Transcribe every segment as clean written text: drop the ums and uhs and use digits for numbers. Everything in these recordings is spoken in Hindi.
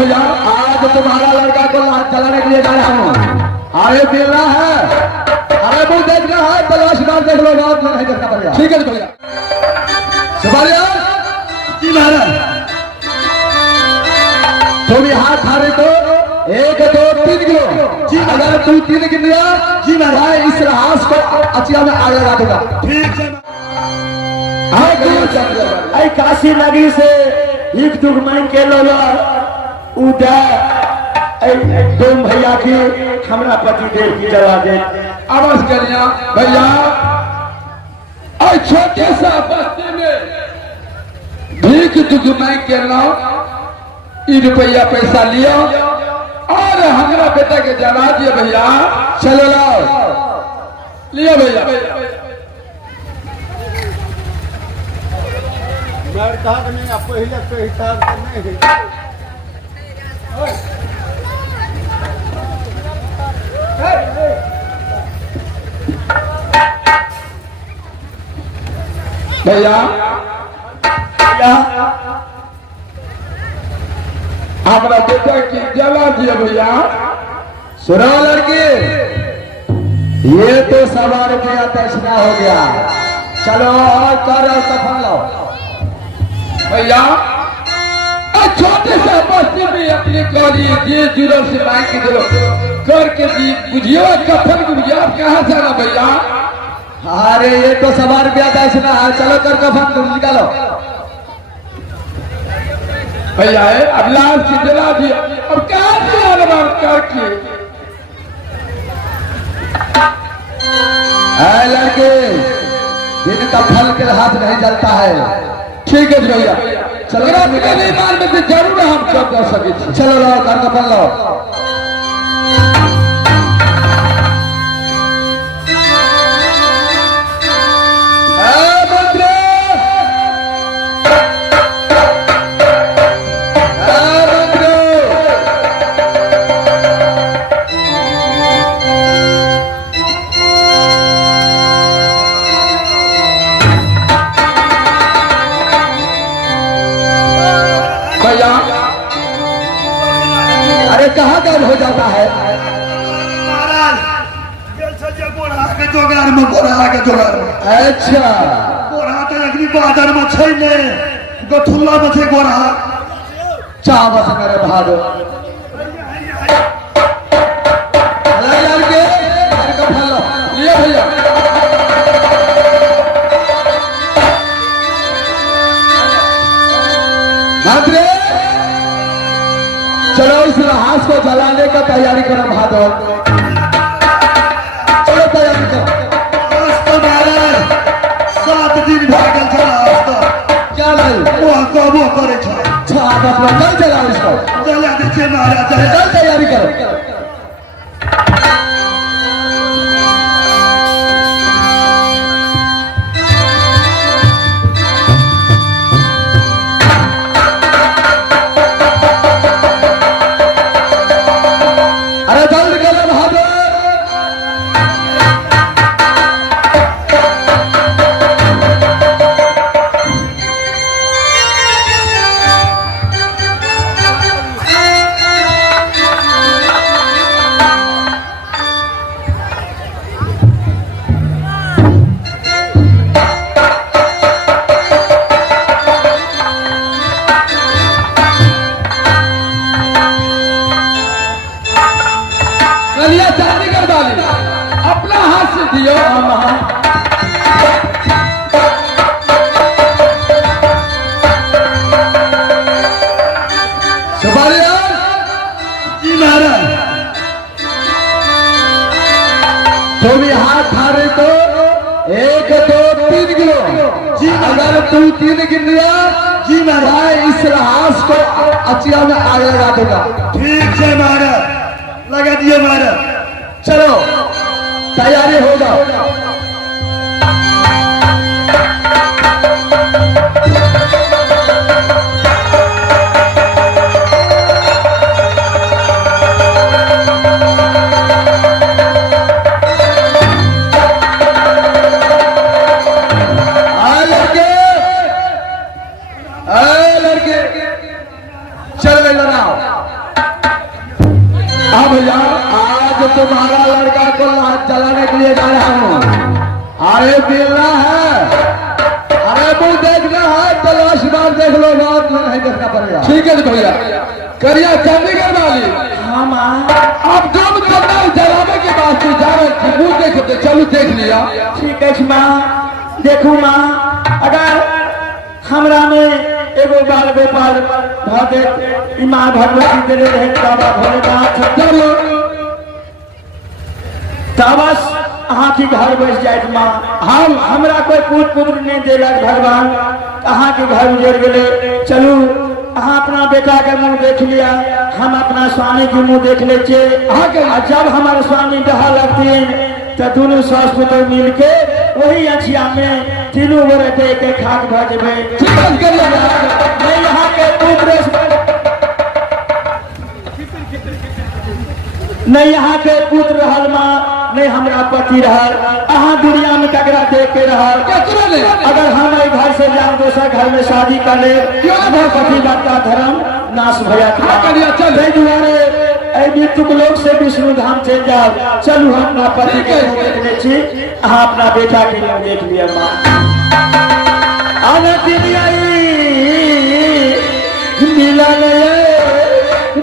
भैया आज तुम्हारा लड़का को चलाने के लिए जा रहा हूँ। अरे बेला है, अरे वो देख रहा है, तलाश मार देख लो, बात नहीं देखना पड़ेगा। ठीक है भैया। सुबारिया जी महाराज, तुम यहाँ थारे तो 1 2 3 किलो जी, अगर तू 3 गिन लिया जी महाराज, इस रहास को अचिया में आग लगा दूंगा। ठीक है। आई काशी नगरी से एक दुख मांग के लोला उदय तुम भैया की हमरा पति देव की जला दे। आवाज करिया भैया, और छोटे सा बस्ती में भीख दुख मांग के लाओ, रुपया पैसा लियो और हमारा बेटा के जला दिए भैया। चलो लाओ, लियो भैया। नहीं पहले से हिसाब नहीं भैया हमारा बेटा की जला दिया भैया। सुनो लड़की, ये तो 100 रुपया दक्षिणा हो गया। चलो और करो, कफन लो भैया। छोटे से बस्ती में अपनी कौड़ी ये जीरो से मांग के दिलो करके दी बुझियो, कफन बुझियो कहाँ से ना भैया। अरे ये तो 100 रुपया दक्षिणा है, चलो कर कफन तुम निकालो भैया। अब लाश की जला दिया, अब कहाँ से करके लड़के, दिन का फल के हाथ नहीं जलता है। ठीक है भैया, चलो निर्माण में से जरूर हम सब कर सके। चलो लो कर कफन लो। अरे कहाँ गायब हो जाता है अच्छा, बाजार में छैने गठुल्ला में छे गोरा चावस मेरे भादो यार के लिया भैया। मंत्री चलो इस रहास को जलाने का तैयारी करो भादो। चलो तैयारी करो। 7 दिन भागल चला क्या नहीं वो कबो करे छ कल चलाओ इसको, चला दे छे मारा कल तैयारी करो। अपना हाथ से दियो। सुबारिया जी महाराज, तुम यहाँ थारे तो 1 2 3 किलो जी, अगर तू 3 गिन लिया जी महाराज, इस रहास को अचिया में आग लगा दूंगा। ठीक है महाराज, लगा दिए महाराज। चलो तैयारी हो जाओ। लड़के चल लगाओ। हाँ भैया, आज तुम्हारा लड़का को लाश जलाने के लिए जा रहा हूँ। अरे मिलना है, अरे मुंह देखना है तो लाश बार देख लो, बात में नहीं देखना पड़ेगा। ठीक है भैया, करिया चंडीगढ़ वाली। हाँ माँ, अब जो करना जलाने के बाद तू जा रहे थे, मुंह देख, चलो देख लिया। ठीक है माँ, देखू माँ, अगर हमरा में एगो बाल गोपाल भगत माँ भगवती दे रहे बाबा भोलेनाथ चलो तबस अहाँ की घर बस जाए माँ। हम हमरा कोई पुत्र नहीं देलक भगवान, अहाँ के घर उजड़ गए। चलू अहाँ अपना बेटा के मुंह देख लिया, हम अपना स्वामी के मुंह देख ले। जब हमारे स्वामी डहा लगती तो दोनों सास पुत्र मिल के वही अछिया में तीनों गोरे दे के खाक भजबे। नहीं यहाँ के पुत्र, नहीं यहाँ के पुत्र रहल माँ, नहीं हमारा पति रहल। अहाँ दुनिया में ककरा देख के रहल। अगर हम घर से जाओ दूसरा घर में शादी कर ले, पति बता धर्म नाश भया दुआरे मृत्यु लोक से विष्णु धाम चल जाओ। चलू हम अपना पति के देख ले छी, अहाँ अपना बेटा के नाम देख लिया माँ। मिलन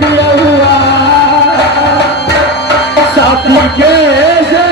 दिया हुआ साथी के से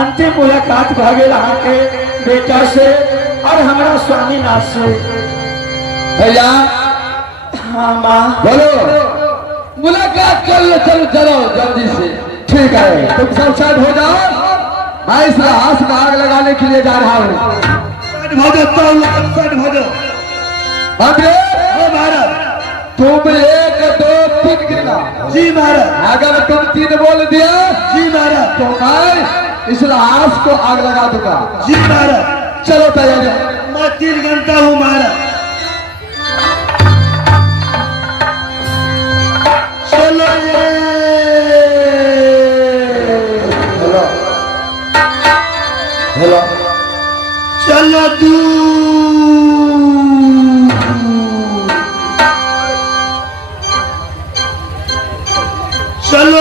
अंतिम मुलाकात भागे रहा के बेटा से और हमारा स्वामीनाथ से। भैया हाँ माँ बोलो, मुलाकात कर लो, चलो चलो जल्दी से। ठीक है, तुम सब साइड हो जाओ, मैं इस लाश में आग लगाने के लिए जा रहा हूँ। महाराज तुम 1 2 3 गिनना। जी महाराज। अगर तुम 3 बोल दिया जी महाराज तो मैं इस लाश को आग लगा दूंगा। जी महाराज। चलो तैयार। मैं 3 घंटा हूँ महाराज। चलो हेलो हेलो चलो चलो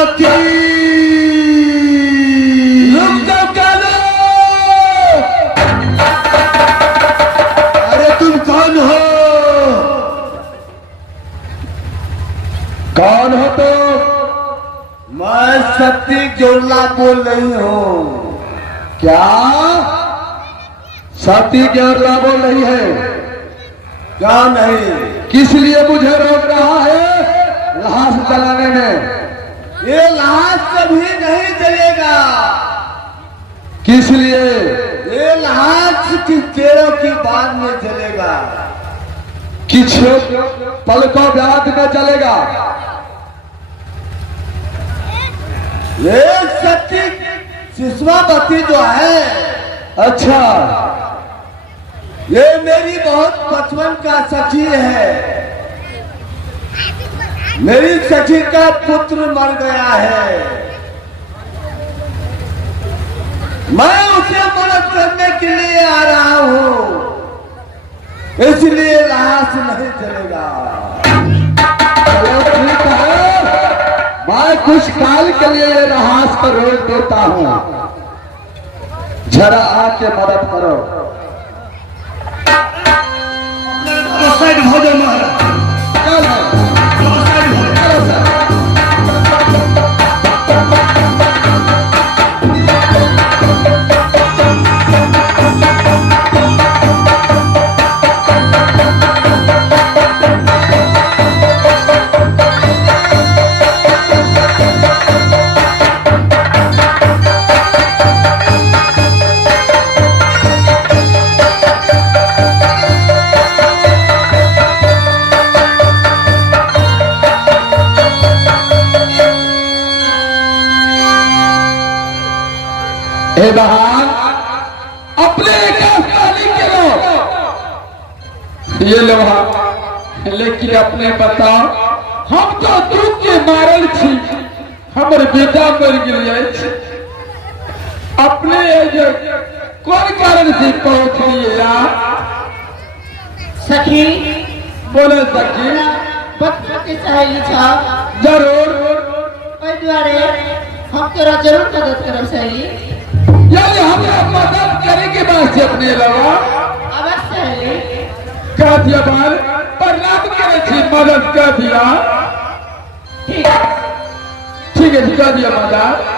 अरे तुम कौन हो? कौन हो तो? मैं सती जोला बोल रही हूँ। क्या सती गेरला बोल रही है? क्या नहीं? किस लिए मुझे रोक रहा है लाश जलाने में? ये लाश कभी नहीं जलेगा। किस लिए? ये लाश किस तेरों की बाद में जलेगा। किस पलकों बाद में चलेगा? ये सती शिष्मावती जो है, अच्छा, ये मेरी बहुत बचपन का सखी है। मेरी सखी का पुत्र मर गया है, मैं उसे मदद करने के लिए आ रहा हूं, इसलिए लाश नहीं चलेगा। चलो ठीक है, मैं कुछ काल के लिए रहास पर रोक देता हूं, जरा आके मदद करो। साइड हो जाओ महाराज, चलो साइड हो जाओ। चलो सर। हे बहान, अपने काली के लो, ये लो हाँ। लेकिन अपने बताओ, हम तो दुख के मारल छी, हमर बेटा मर गए, अपने कौन कारण से पहुंच लिए यार? सखी बोले सखी। बदमाशी सहेली छ जरूर। ओहि दुआरे हम तोरा जरूर मदद करब सहेली। यानी हमरा मदद करे के बाद से अपने लगा अवश्य सहेली। कह दिया बाल प्रणाम करे छी, मदद कर दिया। ठीक है। ठीक है, कह दिया मदद।